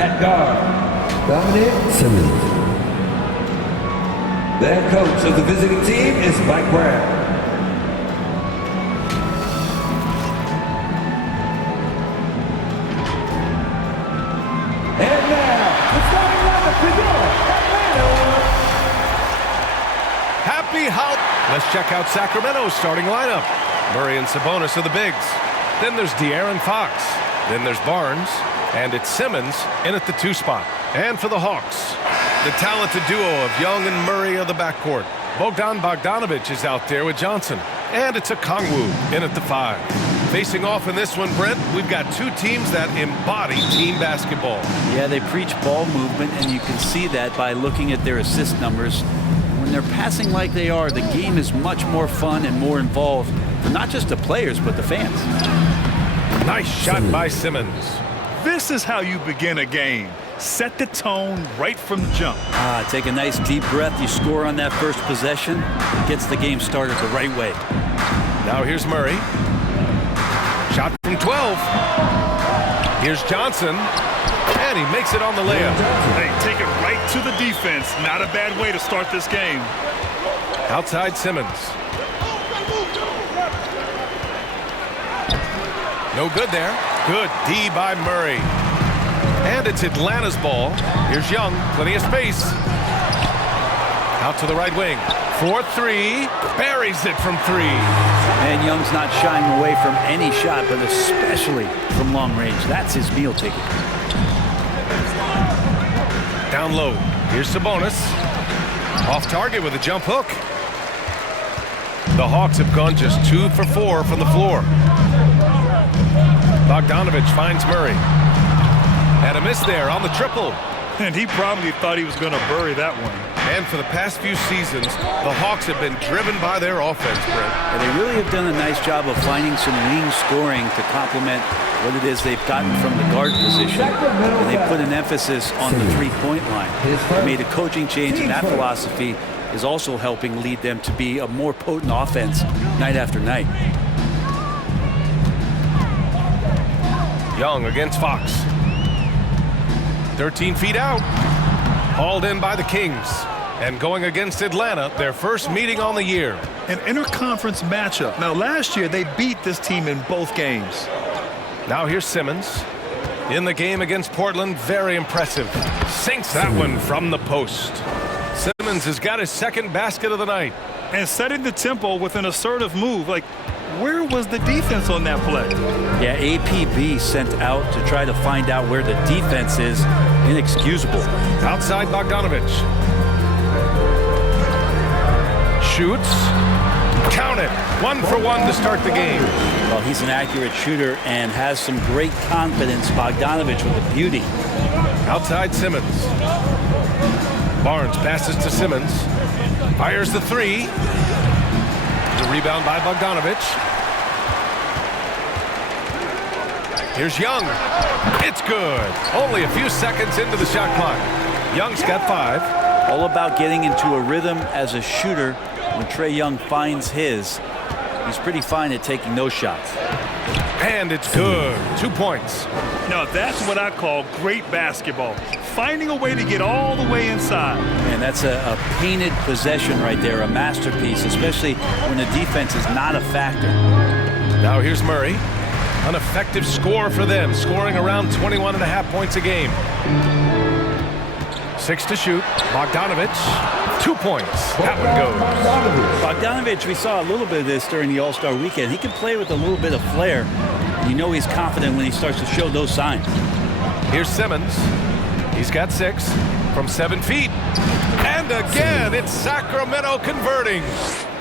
at guard, Simmons. The head coach of the visiting team is Mike Brown. And now, the starting lineup for your Atlanta. Happy holidays. Let's check out Sacramento's starting lineup. Murray and Sabonis are the bigs. Then there's De'Aaron Fox. Then there's Barnes. And it's Simmons in at the 2 spot. And for the Hawks, the talented duo of Young and Murray are the backcourt. Bogdanovich is out there with Johnson. And it's a Kongwu in at the 5. Facing off in this one, Brent, we've got 2 teams that embody team basketball. Yeah, they preach ball movement, and you can see that by looking at their assist numbers. When they're passing like they are, the game is much more fun and more involved for not just the players, but the fans. Nice shot by Simmons. This is how you begin a game. Set the tone right from the jump. Take a nice deep breath. You score on that first possession. Gets the game started the right way. Now here's Murray. Shot from 12. Here's Johnson. And he makes it on the layup. Hey, take it right to the defense. Not a bad way to start this game. Outside Simmons. No good there. Good D by Murray. And it's Atlanta's ball. Here's Young. Plenty of space. Out to the right wing. 4-3. Buries it from 3. And Young's not shying away from any shot, but especially from long range. That's his meal ticket. Down low. Here's Sabonis. Off target with a jump hook. The Hawks have gone just 2 for 4 from the floor. Bogdanovich finds Murray. And a miss there on the triple. And he probably thought he was going to bury that one. And for the past few seasons, the Hawks have been driven by their offense, Brent. And they really have done a nice job of finding some wing scoring to complement what it is they've gotten from the guard position. And they put an emphasis on the three-point line. They made a coaching change, and that philosophy is also helping lead them to be a more potent offense night after night. Young against Fox. 13 feet out. Hauled in by the Kings. And going against Atlanta, their first meeting on the year. An interconference matchup. Now, last year, they beat this team in both games. Now here's Simmons. In the game against Portland, very impressive. Sinks that one from the post. Simmons has got his second basket of the night. And setting the tempo with an assertive move. Like, where was the defense on that play? Yeah, APB sent out to try to find out where the defense is. Inexcusable. Outside Bogdanovich. Shoots. Count it. 1 for 1 to start the game. Well, he's an accurate shooter and has some great confidence. Bogdanovich with the beauty. Outside Simmons. Barnes passes to Simmons. Fires the 3. The rebound by Bogdanovich. Here's Young. It's good. Only a few seconds into the shot clock. Young's got 5. All about getting into a rhythm as a shooter. When Trae Young finds his, he's pretty fine at taking those shots. And it's good. 2 points. Now, that's what I call great basketball. Finding a way to get all the way inside. And that's a painted possession right there, a masterpiece, especially when the defense is not a factor. Now here's Murray. An effective score for them, scoring around 21.5 points a game. 6 to shoot. Bogdanovich, 2 points. That one goes. Bogdanovich, we saw a little bit of this during the All-Star weekend. He can play with a little bit of flair. You know he's confident when he starts to show those signs. Here's Simmons. He's got 6 from 7 feet. And again, it's Sacramento converting.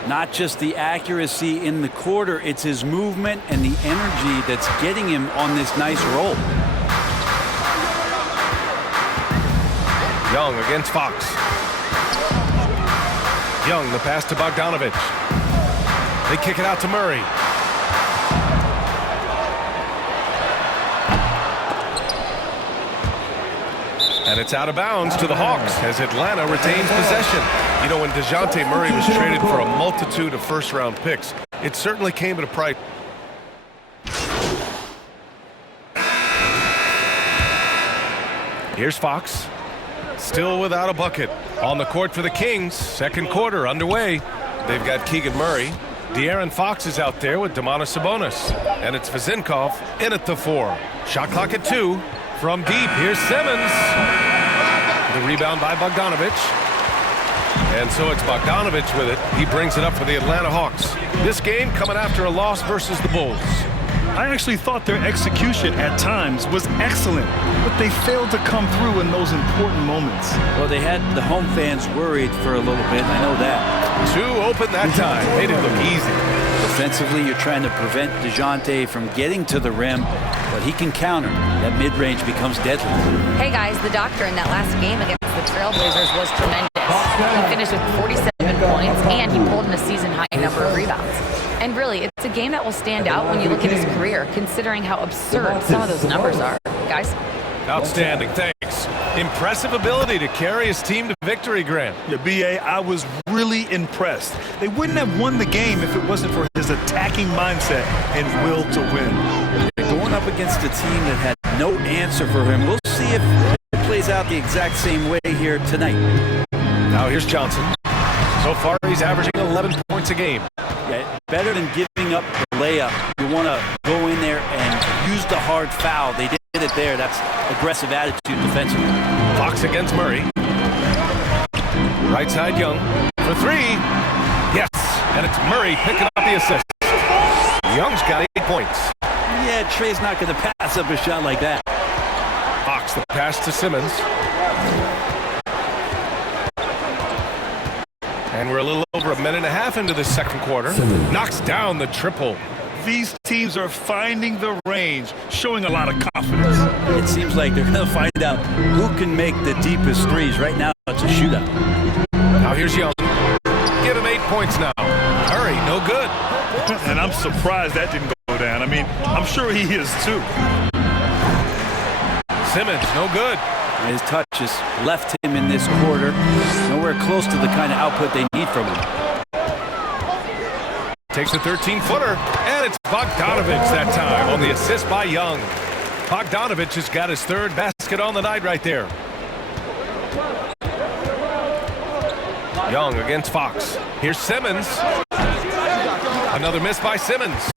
Not just the accuracy in the quarter, it's his movement and the energy that's getting him on this nice roll. Young against Fox. Young, the pass to Bogdanovich. They kick it out to Murray. And it's out of bounds to the Hawks as Atlanta retains possession. You know, when DeJounte Murray was traded for a multitude of first-round picks, it certainly came at a price. Here's Fox. Still without a bucket. On the court for the Kings. Second quarter underway. They've got Keegan Murray. De'Aaron Fox is out there with Domantas Sabonis. And it's Vezinkov in at the 4. Shot clock at 2. From deep, here's Simmons. The rebound by Bogdanovic. And so it's Bogdanovic with it. He brings it up for the Atlanta Hawks. This game coming after a loss versus the Bulls. I actually thought their execution at times was excellent, but they failed to come through in those important moments. Well, they had the home fans worried for a little bit. I know that. 2 open that time. Made it look easy. Defensively, you're trying to prevent DeJounte from getting to the rim, but he can counter. That mid-range becomes deadly. Hey, guys, the doctor in that last game against the Trailblazers was tremendous. He finished with 47 points, and he pulled in a season-high number of rebounds. And really, it's a game that will stand out when you look at his career, considering how absurd some of those numbers are. Guys? Outstanding, thanks. Impressive ability to carry his team to victory, Grant. Yeah, B.A., I was really impressed. They wouldn't have won the game if it wasn't for his attacking mindset and will to win. Going up against a team that had no answer for him. We'll see if it plays out the exact same way here tonight. Now here's Johnson. So far, he's averaging 11 points a game. Yeah, better than giving up the layup. You want to go in there and use the hard foul. They did it there. That's aggressive attitude defensively. Fox against Murray. Right side, Young for 3. Yes, and it's Murray picking up the assist. Young's got 8 points. Yeah, Trey's not going to pass up a shot like that. Fox the pass to Simmons. And we're a little over a minute and a half into the second quarter. Knocks down the triple. These teams are finding the range, showing a lot of confidence. It seems like they're going to find out who can make the deepest threes. Right now, it's a shootout. Now here's Young. Give him 8 points now. Murray, no good. And I'm surprised that didn't go down. I mean, I'm sure he is too. Simmons, no good. His touch has left him in this quarter. Nowhere close to the kind of output they need from him. Takes a 13-footer, and it's Bogdanovic that time on the assist by Young. Bogdanovic has got his 3rd basket on the night right there. Young against Fox. Here's Simmons. Another miss by Simmons.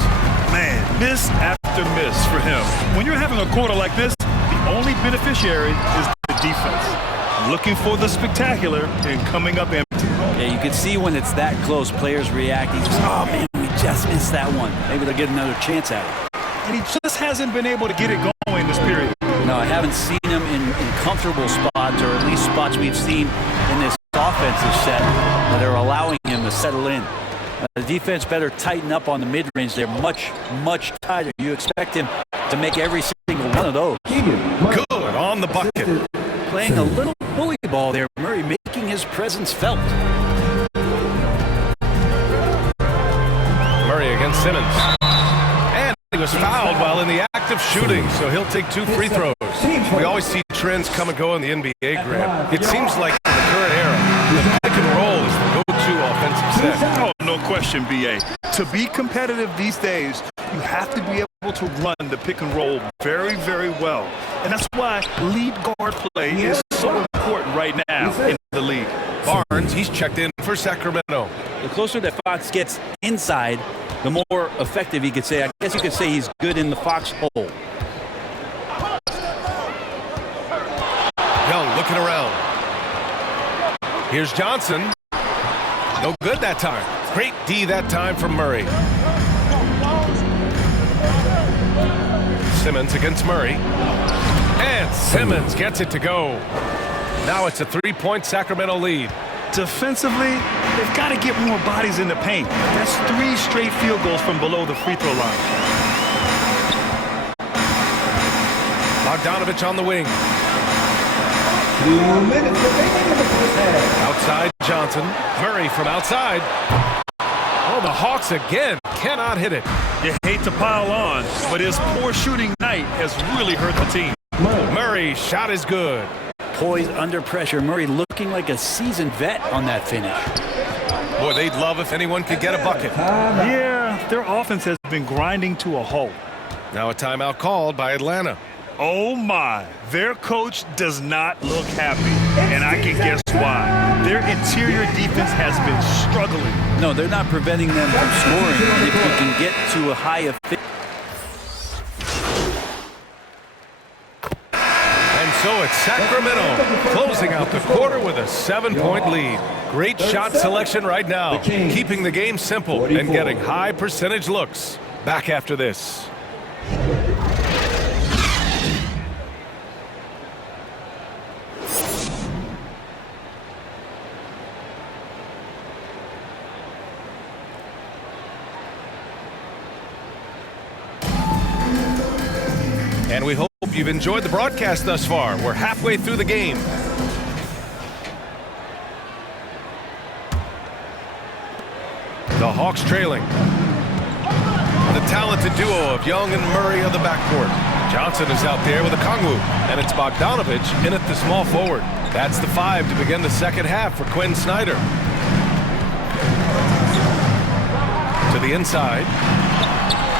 Man, miss after miss for him. When you're having a quarter like this, the only beneficiary is the defense. Looking for the spectacular and coming up empty. Yeah, you can see when it's that close, players reacting. Oh, man, we just missed that one. Maybe they'll get another chance at it. And he just hasn't been able to get it going this period. No, I haven't seen him in comfortable spots, or at least spots we've seen in this offensive set that are allowing him to settle in. The defense better tighten up on the mid-range. They're much, much tighter. You expect him to make every single one of those. Good on the bucket. Playing a little bully ball there. Murray making his presence felt. Murray against Simmons. And he was fouled while in the act of shooting, so he'll take 2 free throws. We always see trends come and go in the NBA, Grant. It seems like in the current era, the pick and roll is the go-to offensive set. Oh, no question, B.A. To be competitive these days, you have to be able to run the pick and roll very, very well. And that's why lead guard play is so important right now in the league. Barnes, he's checked in for Sacramento. The closer that Fox gets inside, the more effective he could say. I guess you could say he's good in the Fox hole. Young looking around. Here's Johnson. No good that time. Great D that time from Murray. Simmons against Murray. And Simmons gets it to go. Now it's a 3-point Sacramento lead. Defensively, they've got to get more bodies in the paint. That's 3 straight field goals from below the free throw line. Bogdanovic on the wing. 2 minutes remaining in the first half. Outside Johnson. Murray from outside. Oh, the Hawks again cannot hit it. You hate to pile on, but his poor shooting night has really hurt the team. Murray shot is good. Poised under pressure. Murray looking like a seasoned vet on that finish. Boy, they'd love if anyone could get a bucket. Yeah, their offense has been grinding to a halt. Now a timeout called by Atlanta. Oh my, their coach does not look happy, and I can guess why. Their interior defense has been struggling. No, they're not preventing them from scoring. And if you can get to a high efficiency. And so it's Sacramento closing out the quarter with a 7-point lead. Great shot selection right now, keeping the game simple and getting high percentage looks. Back after this. And we hope you've enjoyed the broadcast thus far. We're halfway through the game. The Hawks trailing. The talented duo of Young and Murray of the backcourt. Johnson is out there with a Kongwu, and it's Bogdanovich in at the small forward. That's the 5 to begin the second half for Quinn Snyder. To the inside.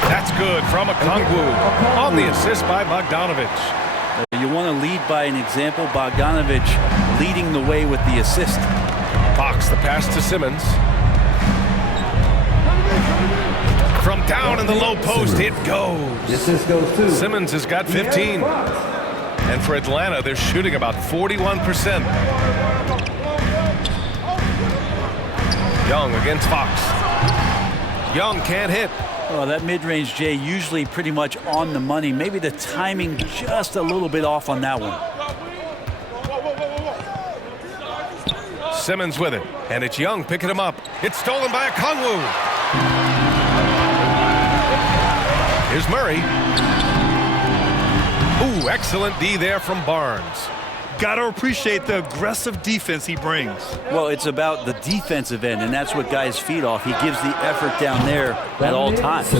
That's good from a Kongwu on the assist by Bogdanovich. You want to lead by an example. Bogdanovich leading the way with the assist. Fox the pass to Simmons. From down in the low post, it goes. Simmons has got 15. And for Atlanta, they're shooting about 41%. Young against Fox. Young can't hit. Well, that mid-range, Jay, usually pretty much on the money. Maybe the timing just a little bit off on that one. Simmons with it, and it's Young picking him up. It's stolen by a Kongwu. Here's Murray. Ooh, excellent D there from Barnes. Got to appreciate the aggressive defense he brings. Well, it's about the defensive end, and that's what guys feed off. He gives the effort down there at all times.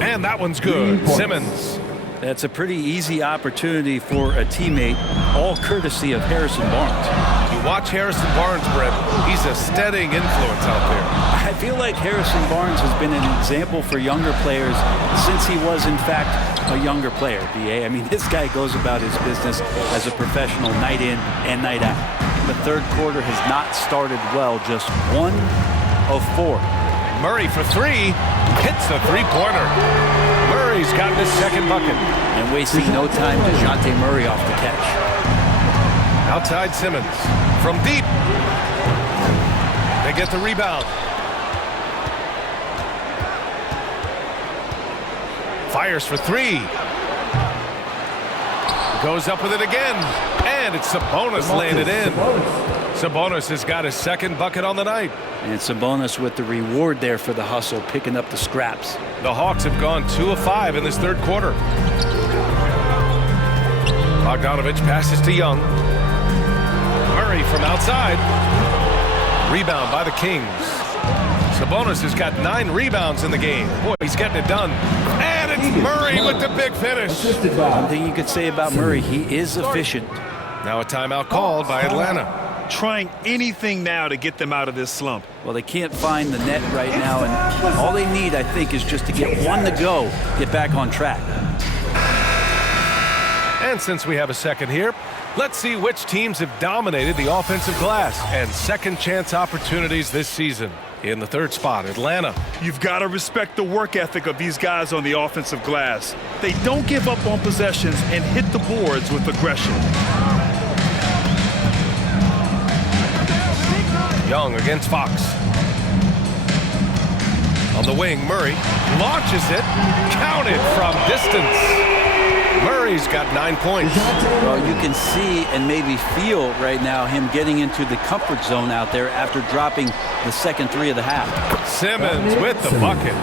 And that one's good. Simmons. That's a pretty easy opportunity for a teammate, all courtesy of Harrison Barnes. You watch Harrison Barnes, Brett. He's a steadying influence out there. I feel like Harrison Barnes has been an example for younger players since he was, in fact, a younger player, B.A. I mean, this guy goes about his business as a professional night in and night out. The third quarter has not started well, just 1 of 4. Murray for 3, hits the three-pointer. Murray's gotten his second bucket. And wasting no time, DeJounte Murray off the catch. Outside Simmons, from deep. They get the rebound. Fires for 3. Goes up with it again. And it's Sabonis laying it in. Sabonis has got his second bucket on the night. And Sabonis with the reward there for the hustle, picking up the scraps. The Hawks have gone 2 of 5 in this third quarter. Bogdanovich passes to Young. Murray from outside. Rebound by the Kings. Sabonis has got 9 rebounds in the game. Boy, he's getting it done. And it's Murray with the big finish. One thing you could say about Murray, he is efficient. Now a timeout called by Atlanta. Trying anything now to get them out of this slump. Well, they can't find the net right now, and all they need, I think, is just to get one to go, get back on track. And since we have a second here, let's see which teams have dominated the offensive glass and second chance opportunities this season. In the third spot, Atlanta. You've got to respect the work ethic of these guys on the offensive glass. They don't give up on possessions and hit the boards with aggression. Young against Fox. On the wing, Murray launches it. Counted from distance. Murray's got 9 points. Well, you can see and maybe feel right now him getting into the comfort zone out there after dropping the second 3 of the half. Simmons with the bucket.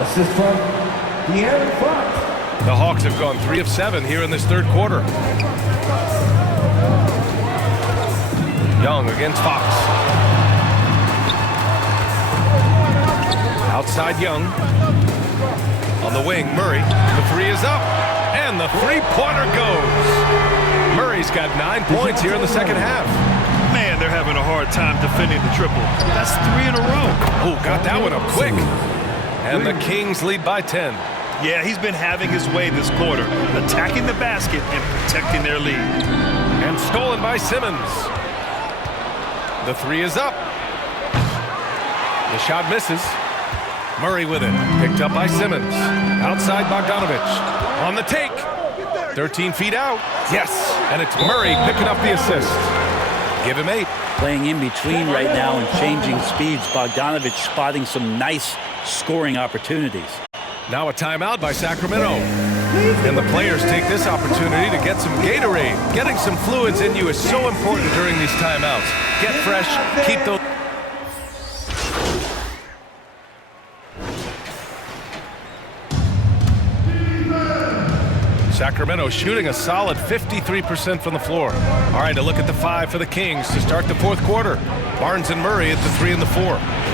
Assist from De'Aaron Fox. The Hawks have gone 3 of 7 here in this third quarter. Young against Fox. Outside Young. On the wing, Murray. The 3 is up. And the three-pointer goes. Murray's got 9 points here in the second half. Man, they're having a hard time defending the triple. That's 3 in a row. Oh, got that one up quick. And the Kings lead by 10. Yeah, he's been having his way this quarter, attacking the basket and protecting their lead. And stolen by Simmons. The three is up. The shot misses. Murray with it. Picked up by Simmons. Outside Bogdanovich. On the take. 13 feet out. Yes. And it's Murray picking up the assist. Give him 8. Playing in between right now and changing speeds. Bogdanovich spotting some nice scoring opportunities. Now a timeout by Sacramento. And the players take this opportunity to get some Gatorade. Getting some fluids in you is so important during these timeouts. Get fresh, keep those. Sacramento shooting a solid 53% from the floor. All right, a look at the 5 for the Kings to start the fourth quarter. Barnes and Murray at the 3 and the 4.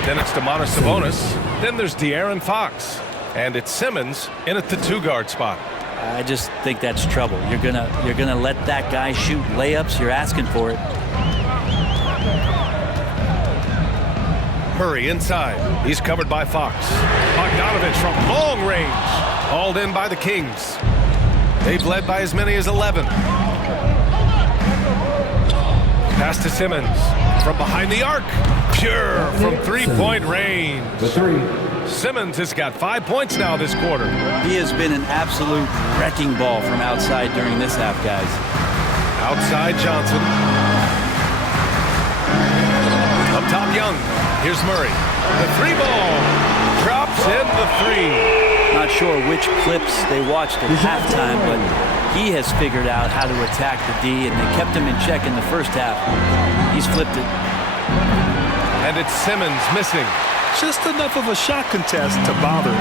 Then it's Sabonis. Then there's De'Aaron Fox. And it's Simmons in at the 2-guard spot. I just think that's trouble. You're gonna let that guy shoot layups. You're asking for it. Murray inside. He's covered by Fox. Bogdanovich from long range. Hauled in by the Kings. They've led by as many as 11. Pass to Simmons. From behind the arc. Pure from three-point range. The 3. Simmons has got 5 points now this quarter. He has been an absolute wrecking ball from outside during this half, guys. Outside Johnson. Up top Young. Here's Murray. The 3 ball. Drops in the 3. Not sure which clips they watched at halftime, but he has figured out how to attack the D, and they kept him in check in the first half. He's flipped it. And it's Simmons missing. Just enough of a shot contest to bother.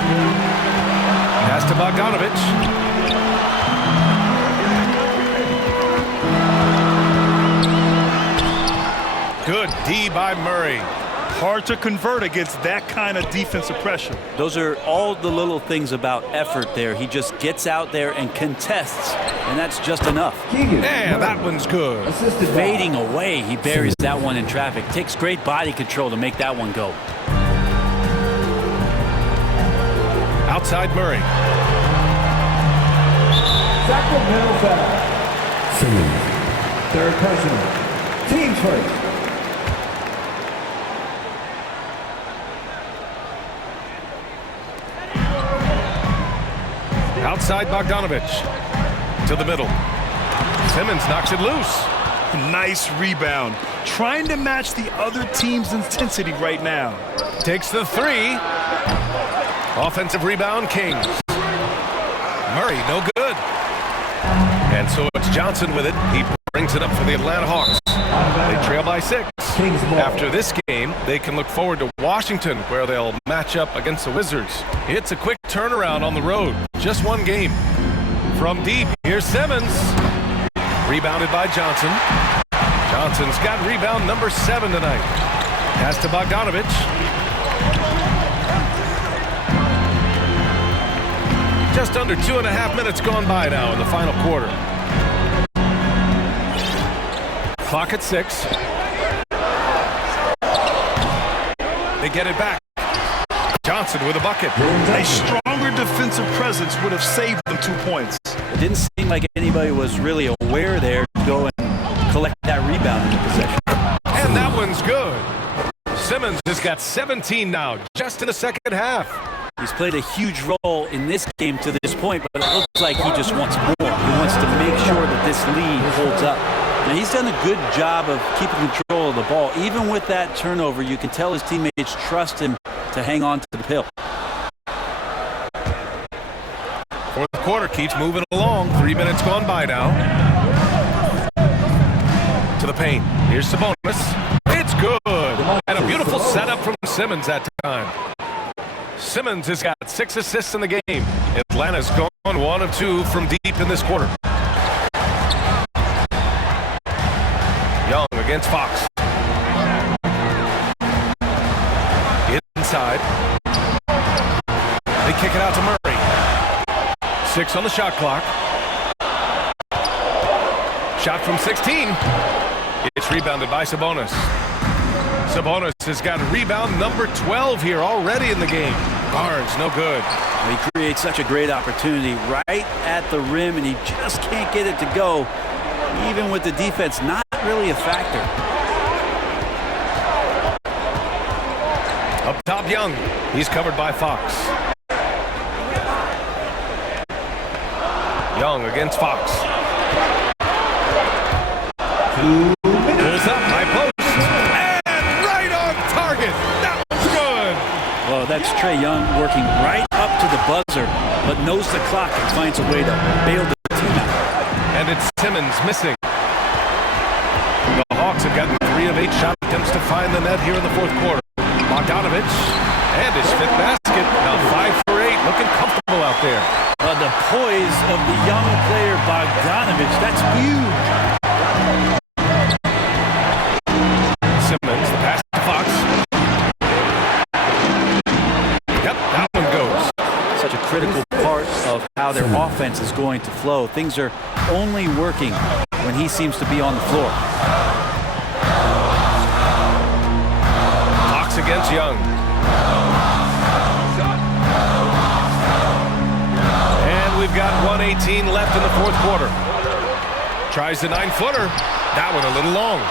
Pass to Bogdanovich. Good D by Murray. Hard to convert against that kind of defensive pressure. Those are all the little things about effort there. He just gets out there and contests, and that's just enough. And that one's good. Fading away, he buries that one in traffic. Takes great body control to make that one go. Outside Murray. Sacramento foul. Simmons. Third personal. Team first. Outside Bogdanovich. To the middle. Simmons knocks it loose. Nice rebound. Trying to match the other team's intensity right now. Takes the 3. Offensive rebound, Kings. Murray, no good. And so it's Johnson with it. He brings it up for the Atlanta Hawks. They trail by 6. After this game, they can look forward to Washington, where they'll match up against the Wizards. It's a quick turnaround on the road. Just one game. From deep, here's Simmons. Rebounded by Johnson. Johnson's got rebound number 7 tonight. Pass to Bogdanovich. Just under 2.5 minutes gone by now in the final quarter. Clock at 6. They get it back. Johnson with a bucket. A stronger defensive presence would have saved them 2 points. It didn't seem like anybody was really aware there to go and collect that rebound in the possession. And that one's good. Simmons has got 17 now, just in the second half. He's played a huge role in this game to this point, but it looks like he just wants more. He wants to make sure that this lead holds up. Now, he's done a good job of keeping control of the ball. Even with that turnover, you can tell his teammates trust him to hang on to the pill. Fourth quarter keeps moving along. 3 minutes gone by now. To the paint. Here's Sabonis. It's good. And a beautiful setup from Simmons that time. Simmons has got 6 assists in the game. Atlanta's gone 1 of 2 from deep in this quarter. Young against Fox. Inside. They kick it out to Murray. 6 on the shot clock. Shot from 16. It's rebounded by Sabonis. Sabonis has got rebound number 12 here already in the game. Barnes, no good. He creates such a great opportunity right at the rim, and he just can't get it to go. Even with the defense not really a factor. Up top, Young. He's covered by Fox. Young against Fox. Pulls up, high post. And right on target. That was good. Well, that's Trae Young working right up to the buzzer, but knows the clock and finds a way to bail the team out. And it's Simmons missing. The Hawks have gotten 3 of 8 shot attempts to find the net here in the fourth quarter. Bogdanovich and his 5th basket. Now 5 for 8, looking comfortable out there. The poise of the young player Bogdanovich, that's huge. Simmons, the pass to Fox. Yep, that one goes. Such a critical part of how their offense is going to flow. Things are only working when he seems to be on the floor. Fox against Young. And we've got 1:18 left in the fourth quarter. Tries the 9-footer. That one a little long.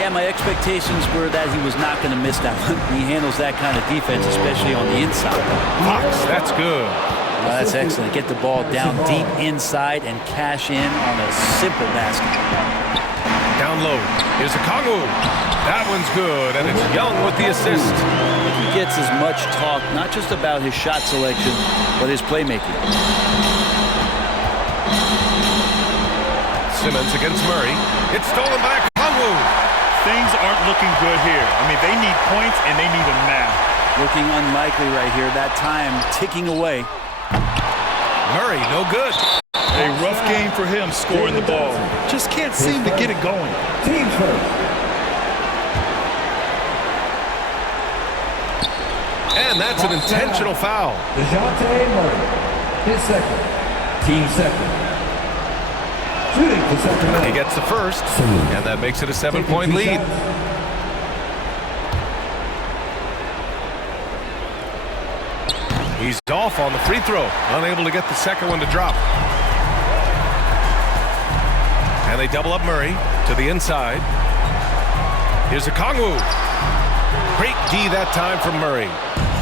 Yeah, my expectations were that he was not going to miss that one. He handles that kind of defense, especially on the inside. Fox, that's good. That's excellent. Get the ball down deep inside and cash in on a simple basket. Down low. Here's a Kongu. That one's good, and it's Young with the assist. He gets as much talk, not just about his shot selection, but his playmaking. Simmons against Murray. It's stolen by Kongu. Things aren't looking good here. I mean, they need points, and they need them now. Looking unlikely right here. That time ticking away. Murray, no good. A rough game for him scoring the ball. Just can't seem to get it going. Team first. And that's an intentional foul. DeJounte Murray. His second. Team second. Shooting for Sacramento. He gets the first, and that makes it a 7-point lead. He's off on the free throw, unable to get the second one to drop. And they double up Murray to the inside. Here's a Kongu. Great D that time from Murray.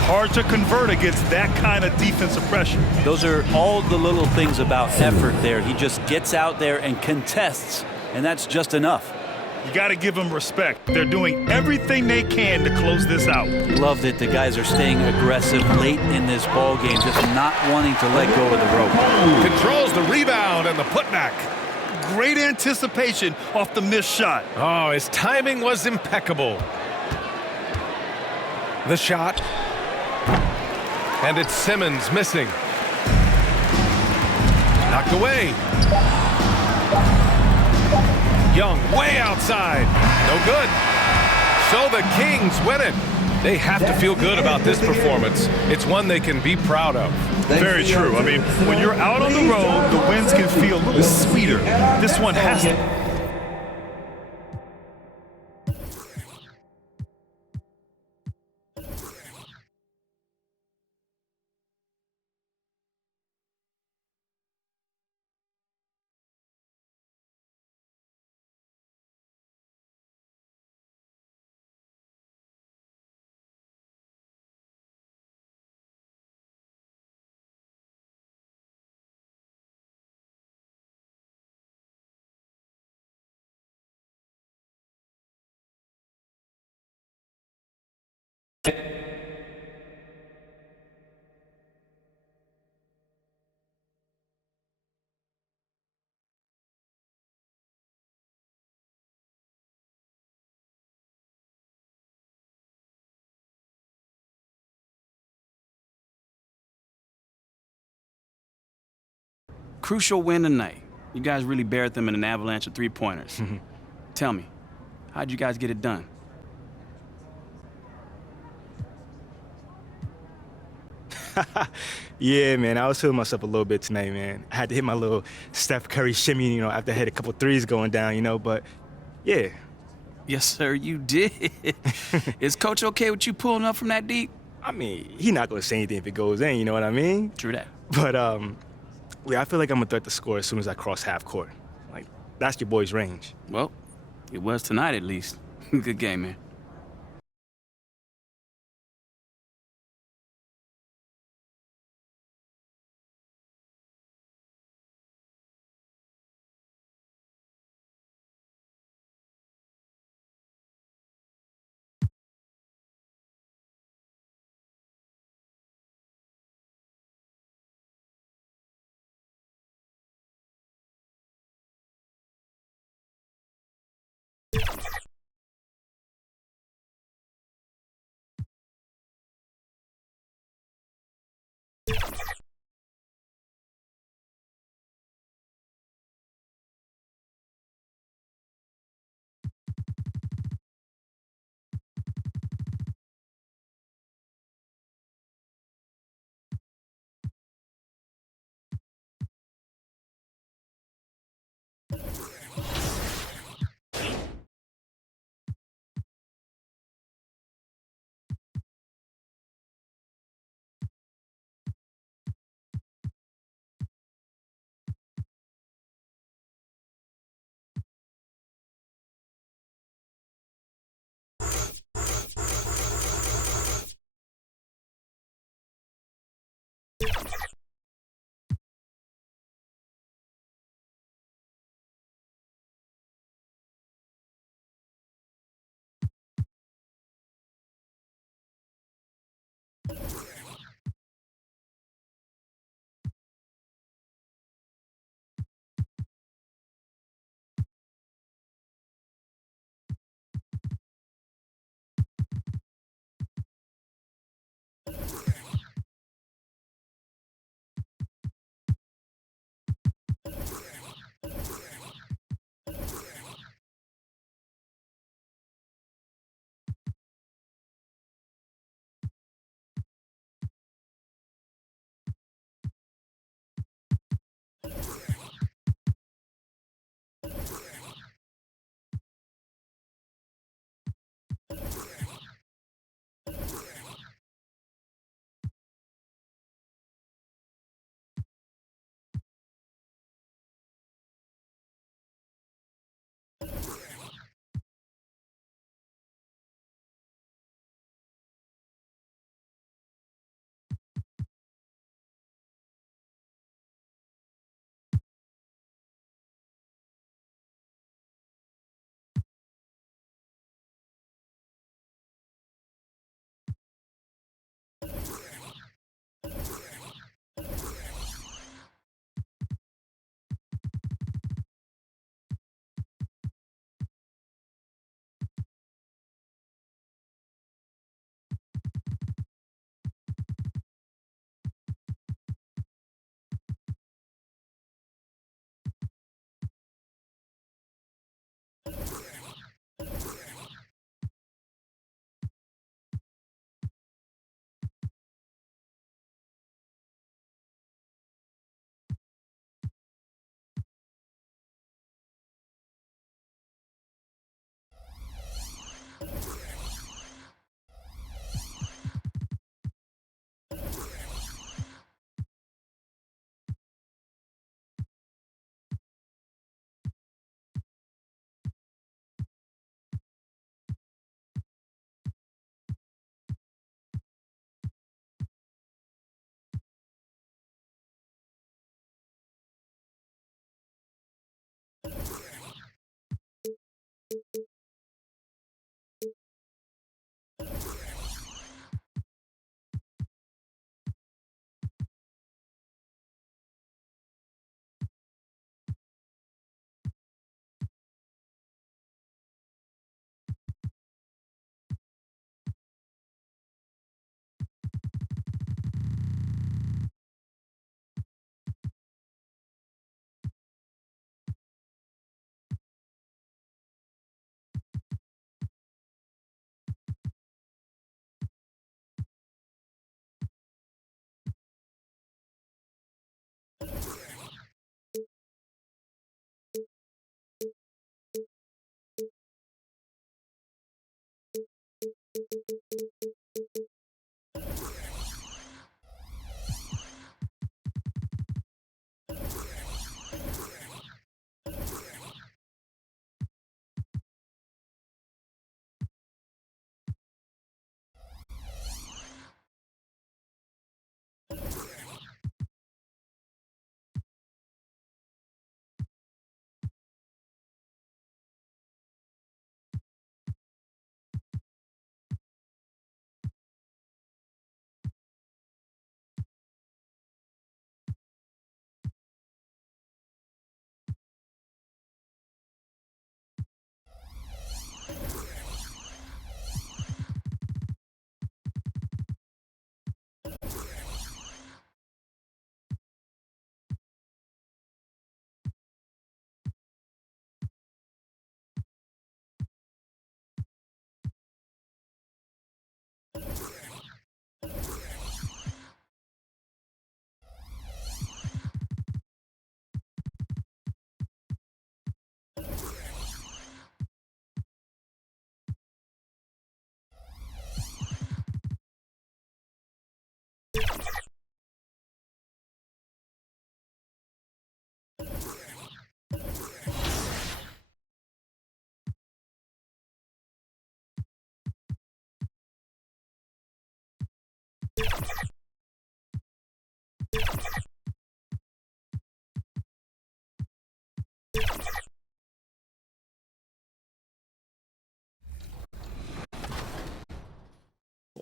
Hard to convert against that kind of defensive pressure. Those are all the little things about effort there. He just gets out there and contests, and that's just enough. You got to give them respect. They're doing everything they can to close this out. Loved it. The guys are staying aggressive late in this ball game, just not wanting to let go of the rope. Controls the rebound and the putback. Great anticipation off the missed shot. Oh, his timing was impeccable. The shot. And it's Simmons missing. Knocked away. Young way outside. No good. So the Kings win it. They have to feel good about this performance. It's one they can be proud of. Very true. I mean, when you're out on the road, the wins can feel a little sweeter. This one has to. Crucial win tonight. You guys really buried them in an avalanche of three-pointers. Tell me, how'd you guys get it done? Yeah, man, I was feeling myself a little bit tonight, man. I had to hit my little Steph Curry shimmy, you know, after I had a couple threes going down, you know, but yeah. Yes, sir, you did. Is Coach okay with you pulling up from that deep? I mean, he not gonna say anything if it goes in, you know what I mean? True that. But yeah, I feel like I'm gonna threat to score as soon as I cross half court. Like, that's your boy's range. Well, it was tonight at least. Good game, man.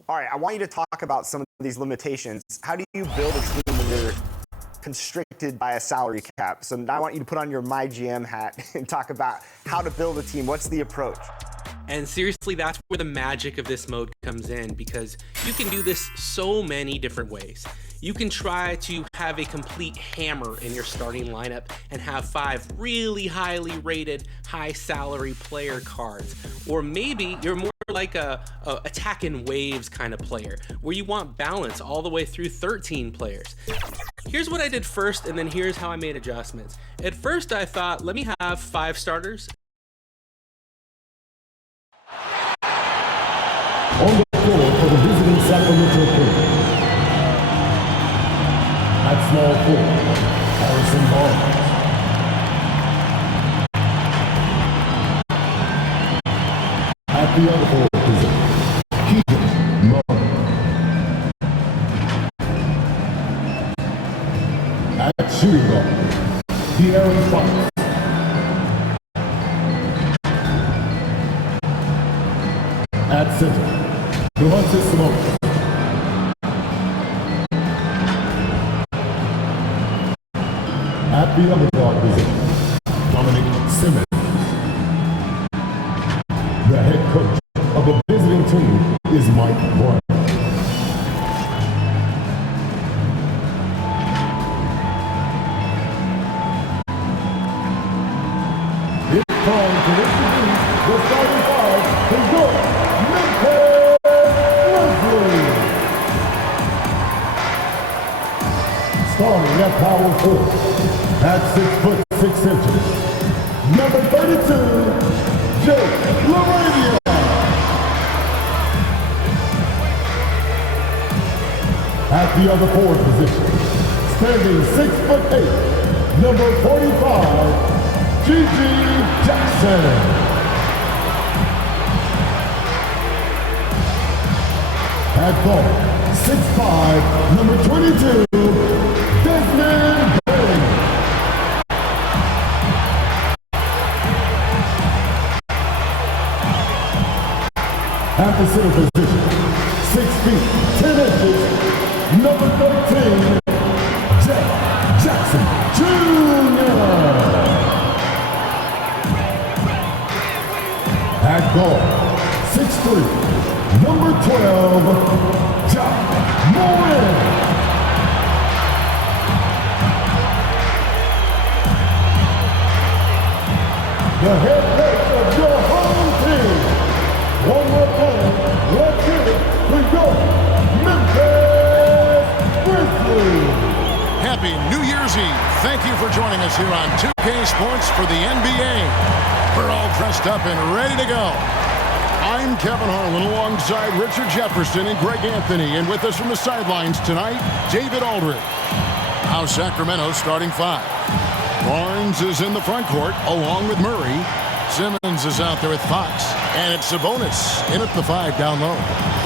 All right, I want you to talk about some of these limitations. How do you build a team when you're constricted by a salary cap? So now I want you to put on your MyGM hat and talk about how to build a team. What's the approach? And seriously, that's where the magic of this mode comes in, because you can do this so many different ways. You can try to have a complete hammer in your starting lineup and have 5 really highly rated, high salary player cards. Or maybe you're more like a attacking waves kind of player, where you want balance all the way through 13 players. Here's what I did first, and then here's how I made adjustments. At first, I thought, let me have 5 starters. On the floor for the visiting Sacramento Kings. At small forward, Harrison Barnes. At the other forward position, Keegan Murray. At shooting guard, De'Aaron Fox. At center, Simmons. At the other guard position, Simmons. The head coach of the visiting team is Mike Brown. It's time to introduce the starting 5 to go Memphis Grizzlies. Starting at power forward, at 6 foot 6 inches, number 32, Jake. At the other forward position, standing 6 foot 8, number 45, JMG Jackson. At guard, 6'5", number 22, Desmond Bain. At the center position, 6 feet 10 inches, number 13, Jeff Jackson Jr. At guard, 6'3", number 12, John Moran. The head coach of your home team. One more time, let's hear it. We go, Memphis Grizzlies. Happy New Year's Eve. Thank you for joining us here on 2K Sports for the NBA. We're all dressed up and ready to go. I'm Kevin Harlan alongside Richard Jefferson and Greg Anthony. And with us from the sidelines tonight, David Aldridge. Now Sacramento starting 5. Barnes is in the front court along with Murray. Simmons is out there with Fox. And it's Sabonis in at the 5 down low.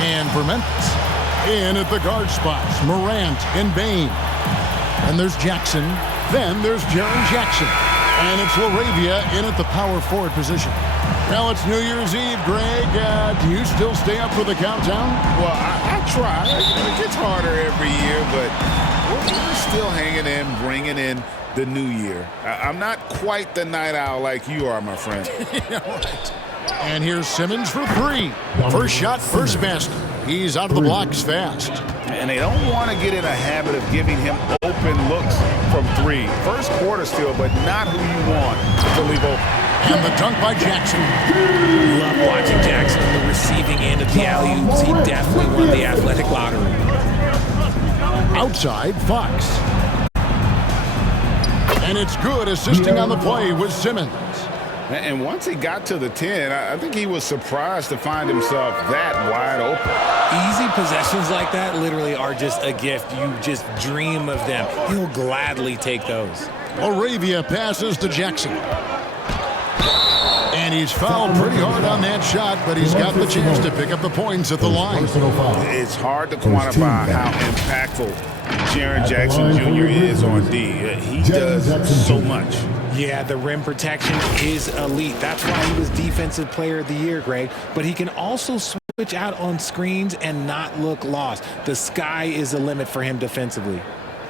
And for Memphis, in at the guard spots, Morant and Bain. And there's Jackson. Then there's Jaren Jackson. And it's LaRavia in at the power forward position. Well, it's New Year's Eve, Greg. Do you still stay up for the countdown? Well, I try. It gets harder every year, but we're still hanging in, bringing in the new year. I'm not quite the night owl like you are, my friend. Yeah, right. And here's Simmons for 3. First shot, first basket. He's out of the blocks fast. And they don't want to get in a habit of giving him open looks from 3. First quarter still, but not who you want to leave open. And the dunk by Jackson. Love watching Jackson on the receiving end of the alley-oops. He definitely won the athletic lottery. Outside, Fox. And it's good, assisting on the play with Simmons. And once he got to the 10, I think he was surprised to find himself that wide open. Easy possessions like that literally are just a gift. You just dream of them. He'll gladly take those. LaRavia passes to Jackson. And he's fouled pretty hard on that shot, but he's got the chance to pick up the points at the line. It's hard to quantify how impactful Jaren Jackson Jr. is on D. He does so much. Yeah, the rim protection is elite. That's why he was Defensive Player of the Year, Greg. But he can also switch out on screens and not look lost. The sky is the limit for him defensively.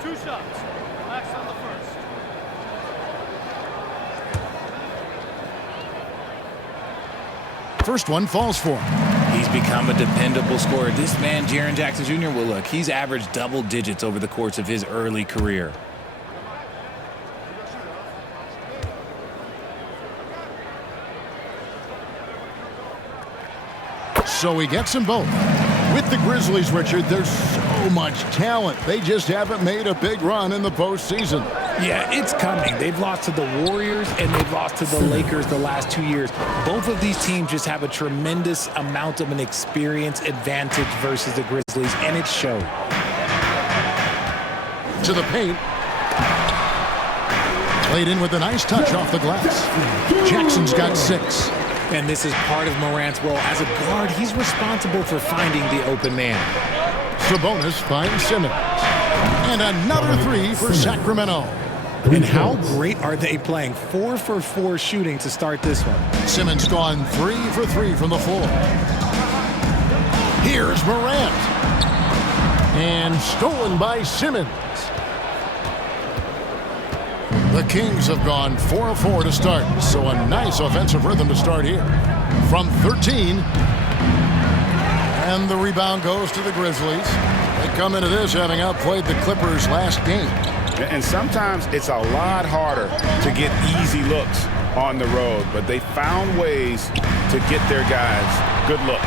2 shots. Max on the first. First one falls for him. He's become a dependable scorer. This man, Jaren Jackson Jr., well, look, he's averaged double digits over the course of his early career. So he gets them both. With the Grizzlies, Richard, there's so much talent. They just haven't made a big run in the postseason. Yeah, it's coming. They've lost to the Warriors and they've lost to the Lakers the last 2 years. Both of these teams just have a tremendous amount of an experience advantage versus the Grizzlies, and it showed. To the paint. Played in with a nice touch off the glass. Jackson's got 6. And this is part of Morant's role. As a guard, he's responsible for finding the open man. Sabonis finds Simmons. And another 3 for Sacramento. And how great are they playing? 4 for 4 shooting to start this one. Simmons gone 3 for 3 from the floor. Here's Morant. And stolen by Simmons. The Kings have gone 4-4 to start, so a nice offensive rhythm to start here. From 13, and the rebound goes to the Grizzlies. They come into this having outplayed the Clippers last game. And sometimes it's a lot harder to get easy looks on the road, but they found ways to get their guys good looks.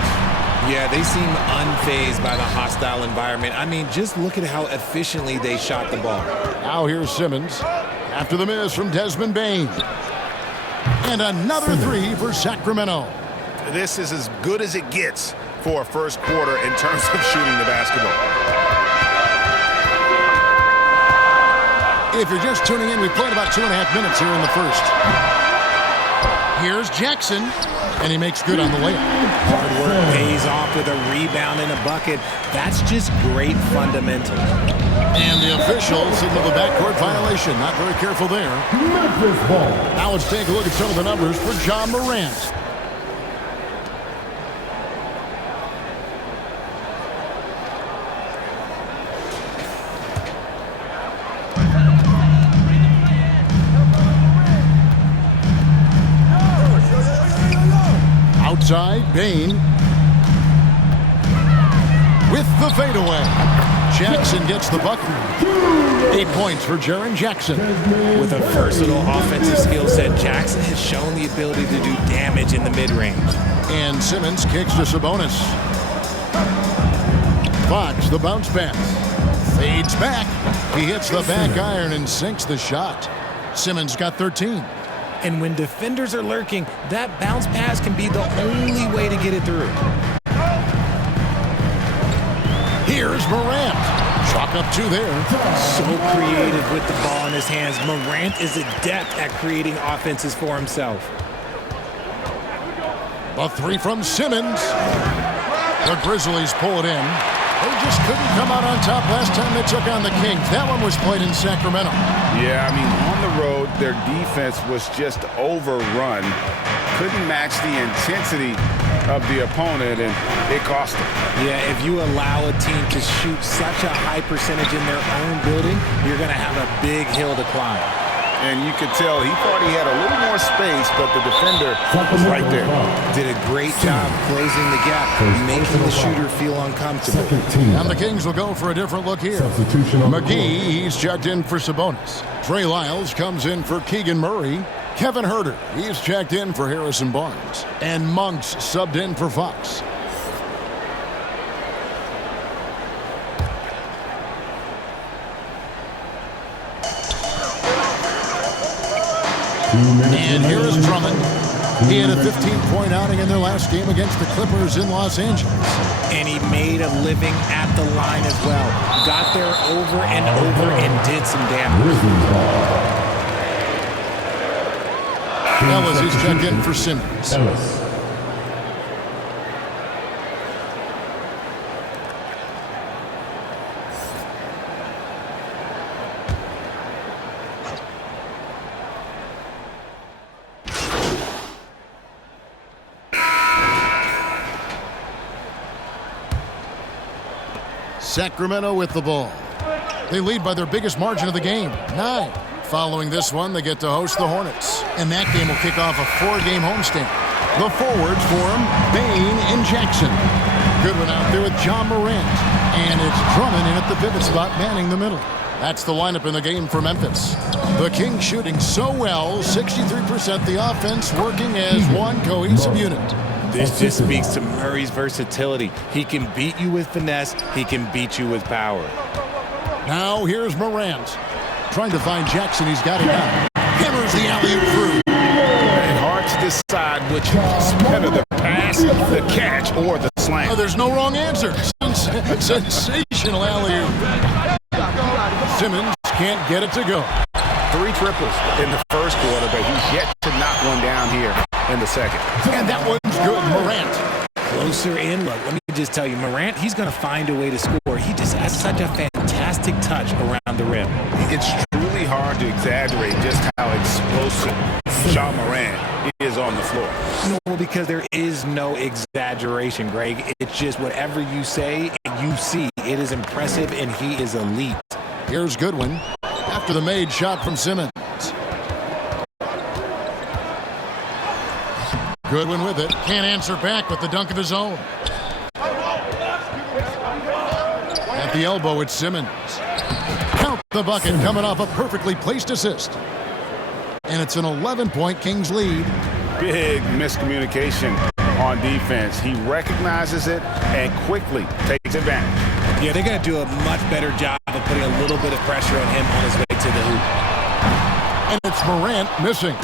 Yeah, they seem unfazed by the hostile environment. I mean, just look at how efficiently they shot the ball. Now here's Simmons. After the miss from Desmond Bane. And another 3 for Sacramento. This is as good as it gets for a first quarter in terms of shooting the basketball. If you're just tuning in, we played about 2.5 minutes here in the first. Here's Jackson, and he makes good on the layup. Hard work pays off with a rebound and a bucket. That's just great fundamentals. And the official signaled the backcourt violation. Not very careful there. Memphis ball. Now let's take a look at some of the numbers for John Morant. Outside, Bane. With the fadeaway. Jackson gets the bucket. 8 points for Jaren Jackson. With a versatile offensive skill set, Jackson has shown the ability to do damage in the mid-range. And Simmons kicks to Sabonis. Fox, the bounce pass. Fades back. He hits the back iron and sinks the shot. Simmons got 13. And when defenders are lurking, that bounce pass can be the only way to get it through. Here's Morant. Chalk up 2 there. So creative with the ball in his hands. Morant is adept at creating offenses for himself. A 3 from Simmons. The Grizzlies pull it in. They just couldn't come out on top last time they took on the Kings. That one was played in Sacramento. Yeah, I mean, on the road, their defense was just overrun. Couldn't match the intensity of the opponent, and it cost them. Yeah, if you allow a team to shoot such a high percentage in their own building, you're going to have a big hill to climb. And you could tell he thought he had a little more space, but the defender was right there. Did a great job closing the gap, making the shooter feel uncomfortable. And the Kings will go for a different look here. McGee, he's checked in for Sabonis. Trey Lyles comes in for Keegan Murray. Kevin Huerter, he's checked in for Harrison Barnes. And Monks subbed in for Fox. And here is Drummond. He had a 15-point outing in their last game against the Clippers in Los Angeles. And he made a living at the line as well. Got there over and over and did some damage. Ellis is checked in for Simmons. Sacramento with the ball. They lead by their biggest margin of the game, 9. Following this one, they get to host the Hornets. And that game will kick off a 4-game homestand. The forwards form Bain and Jackson. Goodwin out there with John Morant. And it's Drummond in at the pivot spot, manning the middle. That's the lineup in the game for Memphis. The Kings shooting so well, 63%, the offense working as one cohesive unit. This just speaks to Murray's versatility. He can beat you with finesse. He can beat you with power. Now here's Morant. Trying to find Jackson. He's got it now. Hammers the alley-oop through. And hard to decide which is better, the pass, the catch, or the slam. Oh, there's no wrong answer. Sensational alley-oop. Simmons can't get it to go. 3 triples in the first quarter, but he's yet to knock one down here in the second. And that one's good. Morant. Closer in. Look, let me just tell you, Morant, he's going to find a way to score. He just has such a fantastic touch around the rim. It's truly hard to exaggerate just how explosive John Morant is on the floor. No, because there is no exaggeration, Greg. It's just whatever you say, you see. It is impressive, and he is elite. Here's Goodwin after the made shot from Simmons. Goodwin with it. Can't answer back with the dunk of his own. At the elbow, it's Simmons. Count the bucket coming off a perfectly placed assist. And it's an 11-point Kings lead. Big miscommunication on defense. He recognizes it and quickly takes advantage. Yeah, they're going to do a much better job of putting a little bit of pressure on him on his way to the hoop. And it's Morant missing.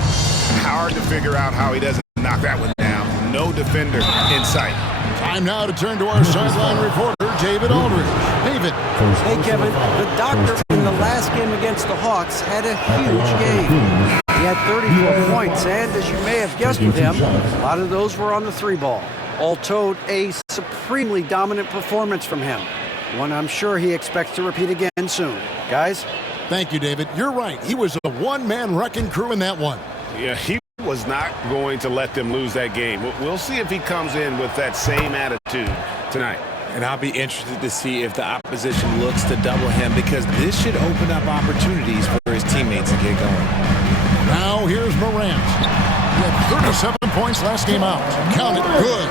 Hard to figure out how he doesn't knock that one down. No defender in sight. Time now to turn to our sideline reporter, David Aldridge. David. Hey, Kevin. The doctor in the last game against the Hawks had a huge game. He had 34 points, and as you may have guessed with him, a lot of those were on the 3-ball. All told, a supremely dominant performance from him. One I'm sure he expects to repeat again soon. Guys? Thank you, David. You're right. He was a one-man wrecking crew in that one. Yeah, he was not going to let them lose that game. We'll see if he comes in with that same attitude tonight. And I'll be interested to see if the opposition looks to double him, because this should open up opportunities for his teammates to get going. Now here's Morant. He had 37 points last game out. Count it good.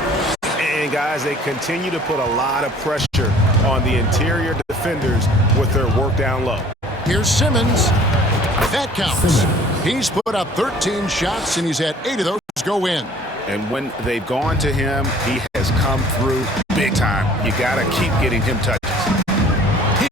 And guys, they continue to put a lot of pressure on the interior defenders with their work down low. Here's Simmons. That counts. He's put up 13 shots, and he's had 8 of those go in. And when they've gone to him, he has come through big time. You got to keep getting him touches.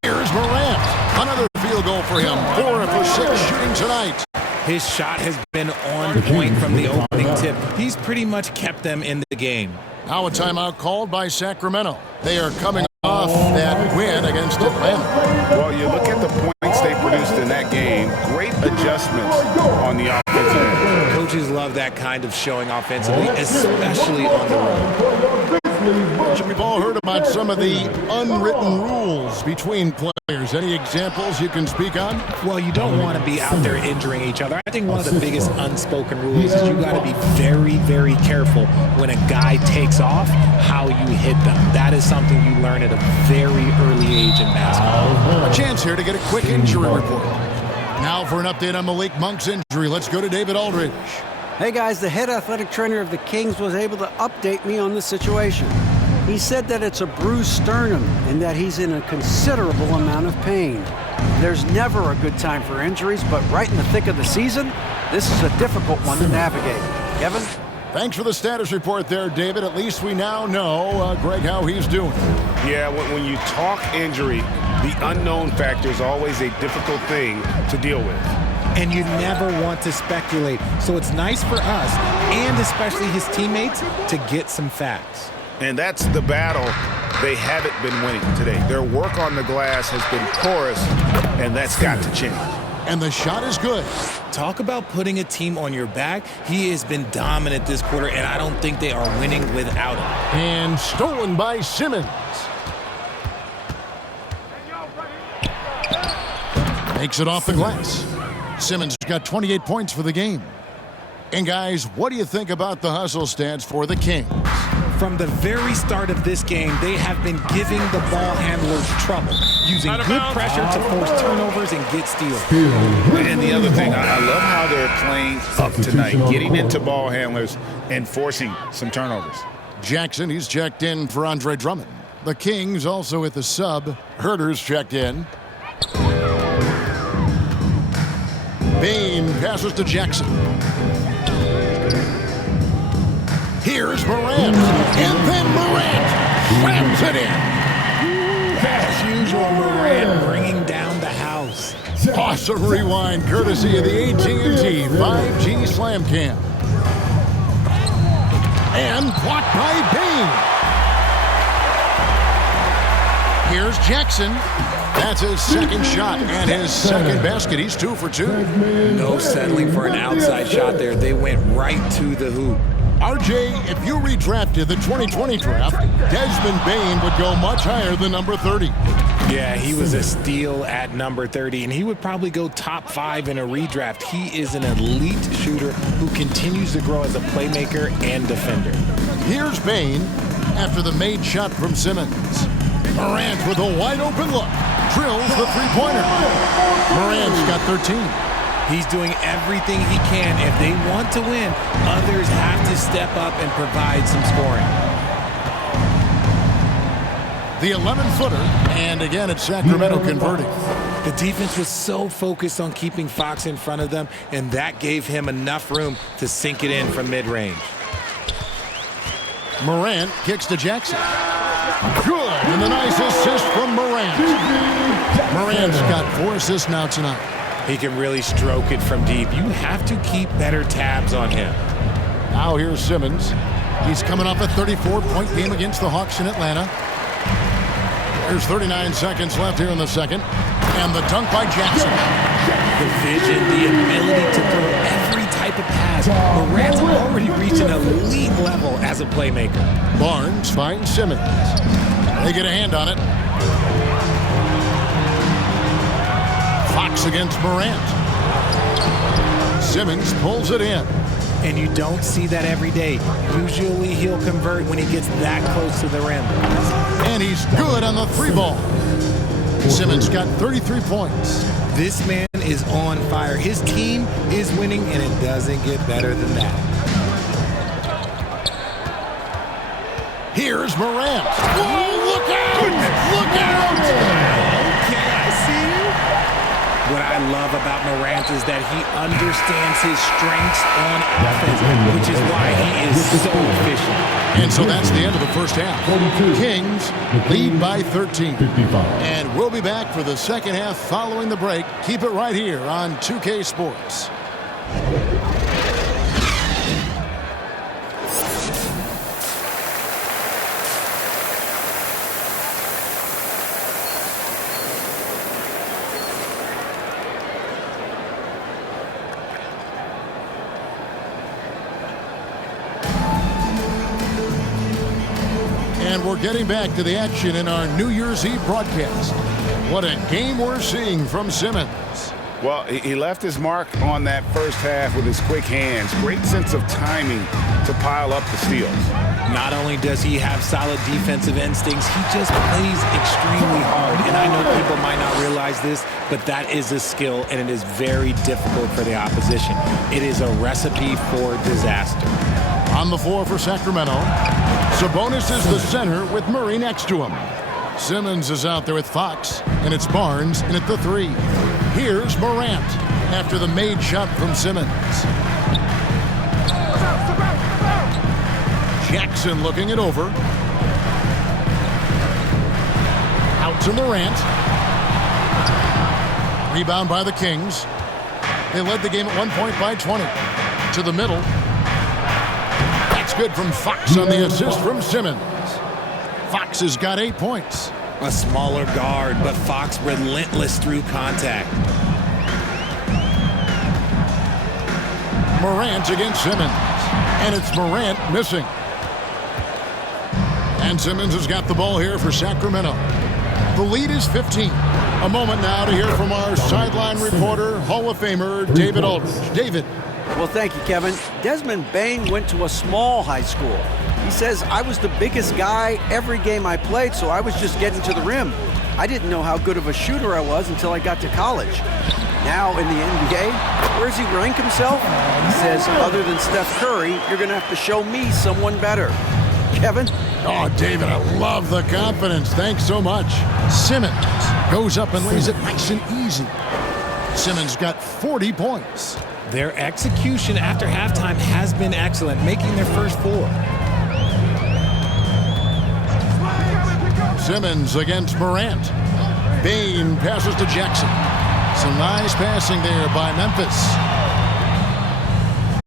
Here's Morant. Another field goal for him. 4 for 6 shooting tonight. His shot has been on point from the opening tip. He's pretty much kept them in the game. Now a timeout called by Sacramento. They are coming off that win against Atlanta. Well, you look at the points they produced in that game. Great adjustments on the offensive end. Coaches love that kind of showing offensively, especially on the road. We've all heard about some of the unwritten rules between players. Any examples you can speak on? Well, you don't want to be out there injuring each other. I think one of the biggest unspoken rules is you got to be very, very careful when a guy takes off, how you hit them. That is something you learn at a very early age in basketball. A chance here to get a quick injury report. Now for an update on Malik Monk's injury, let's go to David Aldridge. Hey guys, the head athletic trainer of the Kings was able to update me on the situation. He said that it's a bruised sternum and that he's in a considerable amount of pain. There's never a good time for injuries, but right in the thick of the season, this is a difficult one to navigate. Kevin? Thanks for the status report there, David. At least we now know, Greg, how he's doing. Yeah, when you talk injury, the unknown factor is always a difficult thing to deal with. And you never want to speculate. So it's nice for us, and especially his teammates, to get some facts. And that's the battle they haven't been winning today. Their work on the glass has been porous, and that's got to change. And the shot is good. Talk about putting a team on your back. He has been dominant this quarter, and I don't think they are winning without him. And stolen by Simmons. Makes it off the glass. Simmons got 28 points for the game. And guys, what do you think about the hustle stats for the Kings? From the very start of this game, they have been giving the ball handlers trouble, using good pressure to force turnovers and get steals. And the other thing, I love how they're playing up tonight, getting into ball handlers and forcing some turnovers. Jackson, he's checked in for Andre Drummond. The Kings also at the sub. Herter's checked in. Bain passes to Jackson. Here's Morant. And then Morant slams it in. As usual, Morant bringing down the house. Awesome rewind courtesy of the AT&T 5G Slam Cam. And blocked by Bain. Here's Jackson. That's his second shot and his second basket. He's 2 for 2. No settling for an outside shot there. They went right to the hoop. RJ, if you redrafted the 2020 draft, Desmond Bain would go much higher than number 30. Yeah, he was a steal at number 30, and he would probably go top 5 in a redraft. He is an elite shooter who continues to grow as a playmaker and defender. Here's Bain after the made shot from Simmons. Morant with a wide open look. Drills the three-pointer. Morant's got 13. He's doing everything he can. If they want to win, others have to step up and provide some scoring. The 11-footer, and again it's Sacramento converting. The defense was so focused on keeping Fox in front of them, and that gave him enough room to sink it in from mid-range. Morant kicks to Jackson. Good, and a nice assist from Morant. Morant's got 4 assists now tonight. He can really stroke it from deep. You have to keep better tabs on him. Now here's Simmons. He's coming off a 34-point game against the Hawks in Atlanta. There's 39 seconds left here in the second. And the dunk by Jackson. The vision, the ability to throw every type of pass. Morant's already reached an elite level as a playmaker. Barnes finds Simmons. They get a hand on it. Fox against Morant. Simmons pulls it in. And you don't see that every day. Usually he'll convert when he gets that close to the rim. And he's good on the 3-ball. Simmons got 33 points. This man is on fire. His team is winning, and it doesn't get better than that. Here's Morant. Whoa, look out! Look out! Okay, I see you. What I love about Morant is that he understands his strengths on offense, which is why he is so efficient. And so that's the end of the first half. Kings lead by 13. And we'll be back for the second half following the break. Keep it right here on 2K Sports. And we're getting back to the action in our New Year's Eve broadcast. What a game we're seeing from Simmons. Well, he left his mark on that first half with his quick hands. Great sense of timing to pile up the steals. Not only does he have solid defensive instincts, he just plays extremely hard. And I know people might not realize this, but that is a skill, and it is very difficult for the opposition. It is a recipe for disaster. On the floor for Sacramento, Sabonis is the center with Murray next to him. Simmons is out there with Fox, and it's Barnes in at the 3. Here's Morant after the made shot from Simmons. Jackson looking it over. Out to Morant. Rebound by the Kings. They led the game at 1 point by 20. To the middle. That's good from Fox on the assist from Simmons. Fox has got 8 points. A smaller guard, but Fox relentless through contact. Morant against Simmons. And it's Morant missing. And Simmons has got the ball here for Sacramento. The lead is 15. A moment now to hear from our sideline reporter, Hall of Famer David Aldridge. David. Well, thank you, Kevin. Desmond Bain went to a small high school. He says, I was the biggest guy every game I played, so I was just getting to the rim. I didn't know how good of a shooter I was until I got to college. Now in the NBA, where does he rank himself? He says, other than Steph Curry, you're going to have to show me someone better. Kevin? Oh, David, I love the confidence. Thanks so much. Simmons goes up and lays it nice and easy. Simmons got 40 points. Their execution after halftime has been excellent, making their first 4. Simmons against Morant. Bain passes to Jackson. Some nice passing there by Memphis.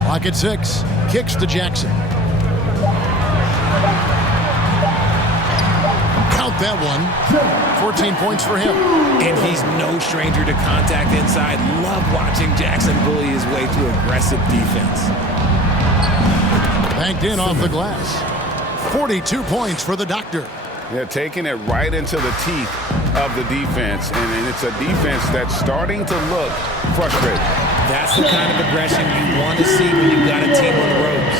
Clock at 6. Kicks to Jackson. Count that one. 14 points for him. And he's no stranger to contact inside. Love watching Jackson bully his way to aggressive defense. Banked in off the glass. 42 points for the Doctor. Yeah, taking it right into the teeth of the defense. And it's a defense that's starting to look frustrated. That's the kind of aggression you want to see when you've got a team on the ropes.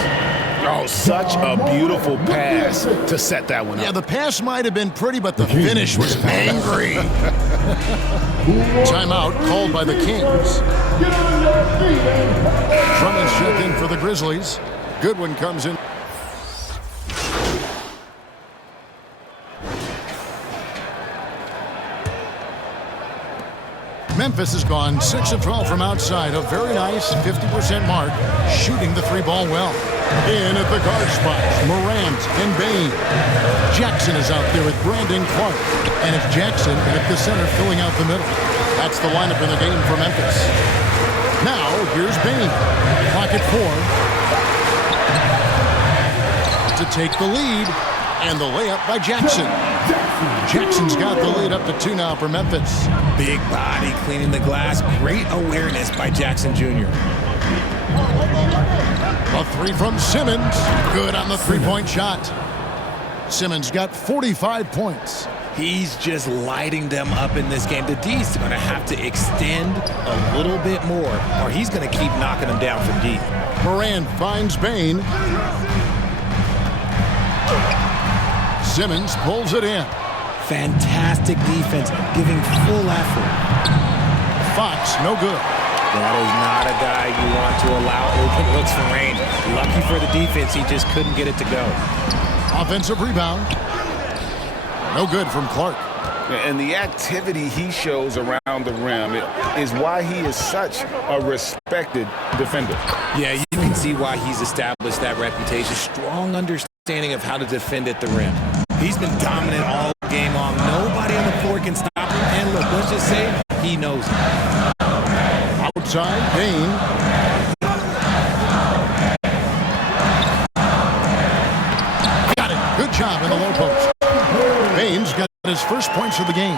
Oh, such a beautiful pass to set that one up. Yeah, the pass might have been pretty, but the finish was angry. Timeout called by the Kings. Drummond's checked in for the Grizzlies. Goodwin comes in. Memphis has gone 6 of 12 from outside. A very nice 50% mark, shooting the 3-ball well. In at the guard spots, Morant and Bain. Jackson is out there with Brandon Clark. And it's Jackson at the center filling out the middle. That's the lineup in the game for Memphis. Now, here's Bain. Clock at 4. To take the lead. And the layup by Jackson. Jackson's got the lead up to 2 now for Memphis. Big body cleaning the glass. Great awareness by Jackson Jr. A 3 from Simmons. Good on the 3-point shot. Simmons got 45 points. He's just lighting them up in this game. The D's going to have to extend a little bit more, or he's going to keep knocking them down from deep. Morant finds Bain. Simmons pulls it in. Fantastic defense, giving full effort. Fox, no good. That is not a guy you want to allow open looks from range. Lucky for the defense, he just couldn't get it to go. Offensive rebound. No good from Clark. And the activity he shows around the rim is why he is such a respected defender. Yeah, you can see why he's established that reputation. Strong understanding of how to defend at the rim. He's been dominant all game long. Nobody on the floor can stop him. And look, let's just say he knows it. Outside, Bain. Got it. Good job in the low post. Bain's got his first points of the game.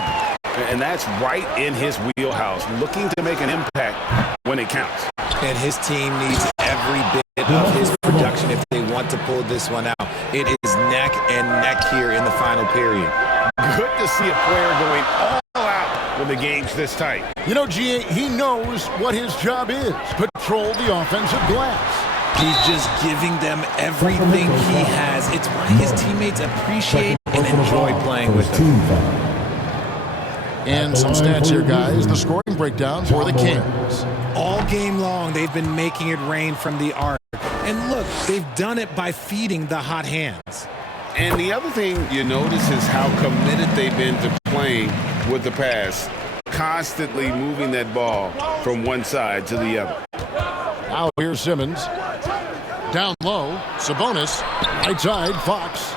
And that's right in his wheelhouse, looking to make an impact when it counts. And his team needs every bit of his production if they want to pull this one out. It is neck and neck here in the final period. Good to see a player going all out when the game's this tight. You know, GA, he knows what his job is. Patrol the offensive glass. He's just giving them everything he has. It's why his teammates appreciate and enjoy playing with him. And some stats here, guys. The scoring breakdown for the Kings. All game long, they've been making it rain from the arc. And look, they've done it by feeding the hot hands. And the other thing you notice is how committed they've been to playing with the pass, constantly moving that ball from one side to the other. Now here's Simmons. Down low, Sabonis. Right side, Fox.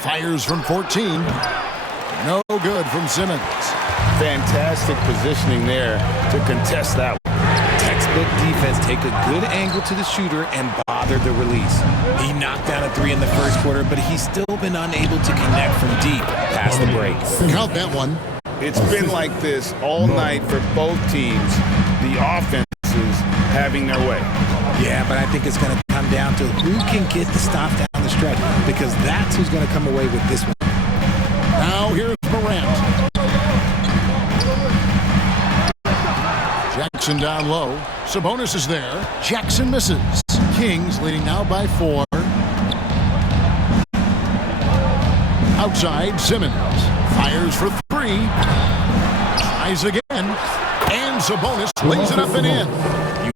Fires from 14. No good from Simmons. Fantastic positioning there to contest that one. Textbook defense, take a good angle to the shooter and bother the release. He knocked down a 3 in the first quarter, but he's still been unable to connect from deep past the break. Count that one. It's been like this all night for both teams. The offenses having their way. Yeah, but I think it's going to come down to who can get the stop down the stretch, because that's who's going to come away with this one. Now here's Morant. Jackson down low. Sabonis is there. Jackson misses. Kings leading now by 4. Outside, Simmons fires for 3. Tries again. And Sabonis lays it up and in.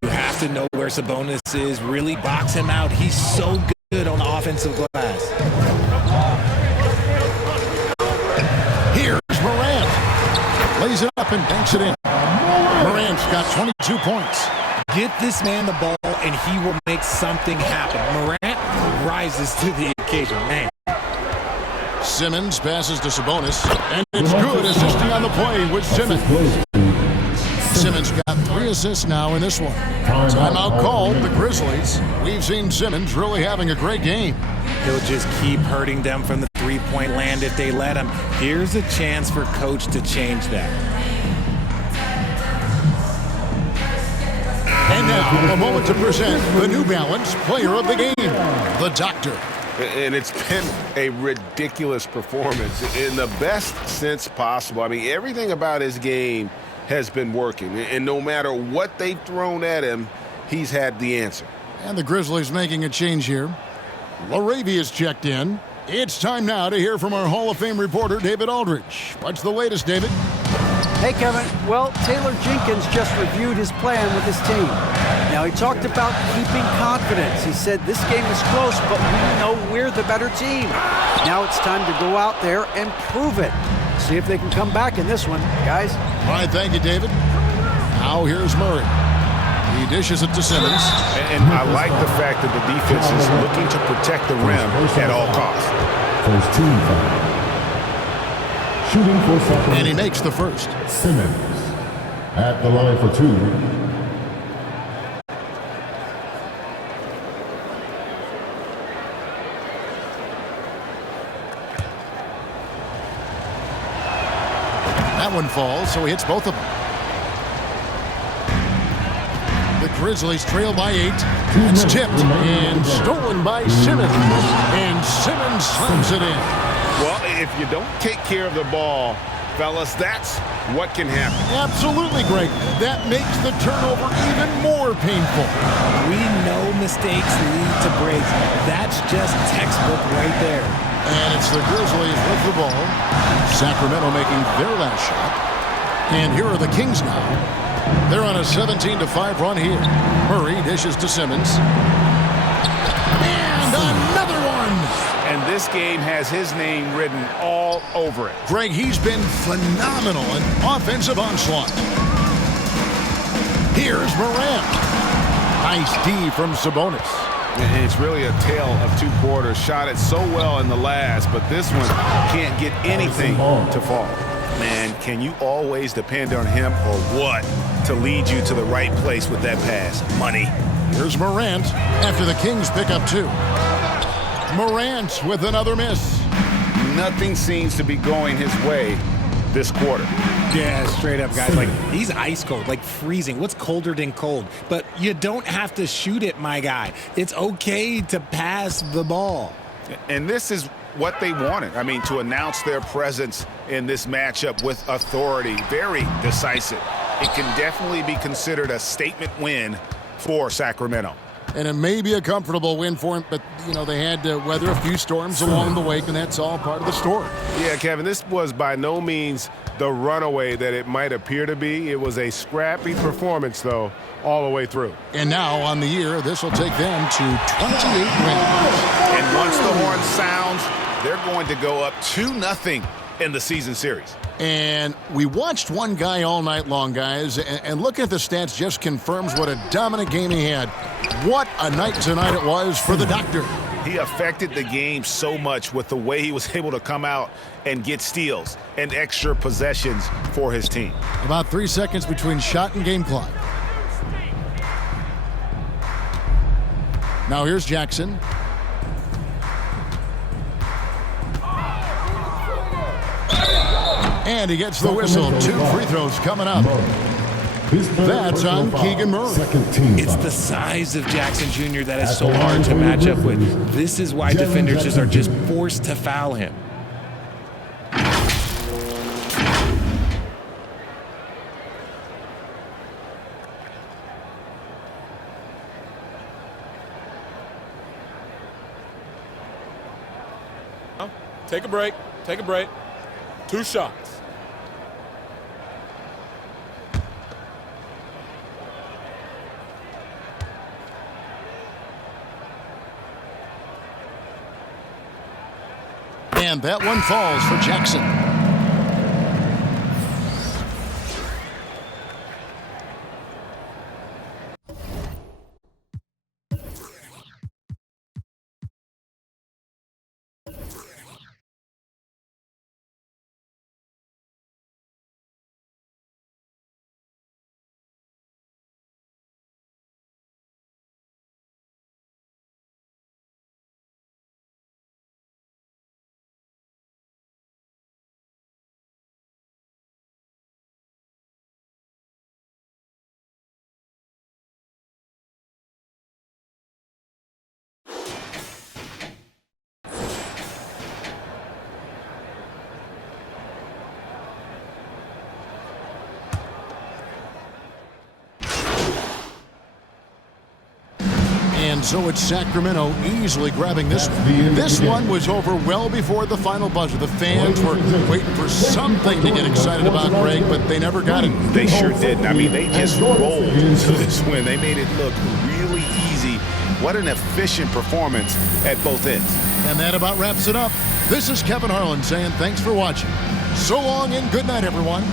You have to know where Sabonis is. Really box him out. He's so good on the offensive glass. Here's Morant. Lays it up and banks it in. Morant's got 22 points. Get this man the ball, and he will make something happen. Morant rises to the occasion, man. Simmons passes to Sabonis, and it's good, assisting on the play with Simmons. Simmons got 3 assists now in this one. Timeout called, the Grizzlies. We've seen Simmons really having a great game. He'll just keep hurting them from the three-point land if they let him. Here's a chance for Coach to change that. And now, a moment to present the New Balance Player of the Game, the Doctor. And it's been a ridiculous performance in the best sense possible. I mean, everything about his game has been working. And no matter what they've thrown at him, he's had the answer. And the Grizzlies making a change here. Laravia's checked in. It's time now to hear from our Hall of Fame reporter, David Aldridge. What's the latest, David? Hey, Kevin. Well, Taylor Jenkins just reviewed his plan with his team. Now, he talked about keeping confidence. He said this game is close, but we know we're the better team. Now it's time to go out there and prove it. See if they can come back in this one, guys. All right, thank you, David. Now here's Murray. He dishes it to Simmons. And I like the fact that the defense is looking to protect the rim at all costs. First team foul. Shooting for Sacramento. And he makes the first. Simmons at the line for 2. That one falls, so he hits both of them. The Grizzlies trail by 8. It's tipped and stolen by Simmons. And Simmons slams it in. Well, if you don't take care of the ball, fellas, that's what can happen. Absolutely, Greg. That makes the turnover even more painful. We know mistakes lead to breaks. That's just textbook right there. And it's the Grizzlies with the ball. Sacramento making their last shot. And here are the Kings now. They're on a 17-5 run here. Murray dishes to Simmons. And another one! And this game has his name written all over it. Greg, he's been phenomenal in offensive onslaught. Here's Morant. Nice D from Sabonis. It's really a tale of 2 quarters. Shot it so well in the last, but this one can't get anything to fall. Man, can you always depend on him or what to lead you to the right place with that pass? Money. Here's Morant after the Kings pick up 2. Morant with another miss. Nothing seems to be going his way this quarter. Yeah, straight up, guys. Like, he's ice cold, like freezing. What's colder than cold? But you don't have to shoot it, my guy. It's okay to pass the ball. And this is what they wanted. I mean, to announce their presence in this matchup with authority. Very decisive. It can definitely be considered a statement win for Sacramento. And it may be a comfortable win for him, but, you know, they had to weather a few storms along the way, and that's all part of the story. Yeah, Kevin, this was by no means the runaway that it might appear to be. It was a scrappy performance, though, all the way through. And now, on the year, this will take them to 28 wins. And once the horn sounds, they're going to go up 2-0 in the season series. And we watched one guy all night long, guys, and looking at the stats just confirms what a dominant game he had. What a night tonight it was for the Doctor. He affected the game so much with the way he was able to come out and get steals and extra possessions for his team. About 3 seconds between shot and game clock. Now here's Jackson. And he gets the whistle. 2 free throws coming up. That's on Keegan Murray. It's the size of Jackson Jr. that is so hard to match up with. This is why defenders just are just forced to foul him. Take a break. Take a break. 2 shots. And that one falls for Jackson. And so it's Sacramento easily grabbing this one. This one was over well before the final buzzer. The fans were waiting for something to get excited about, Greg, but they never got it. They sure didn't. I mean, they just rolled into this win. They made it look really easy. What an efficient performance at both ends. And that about wraps it up. This is Kevin Harlan saying thanks for watching. So long and good night, everyone.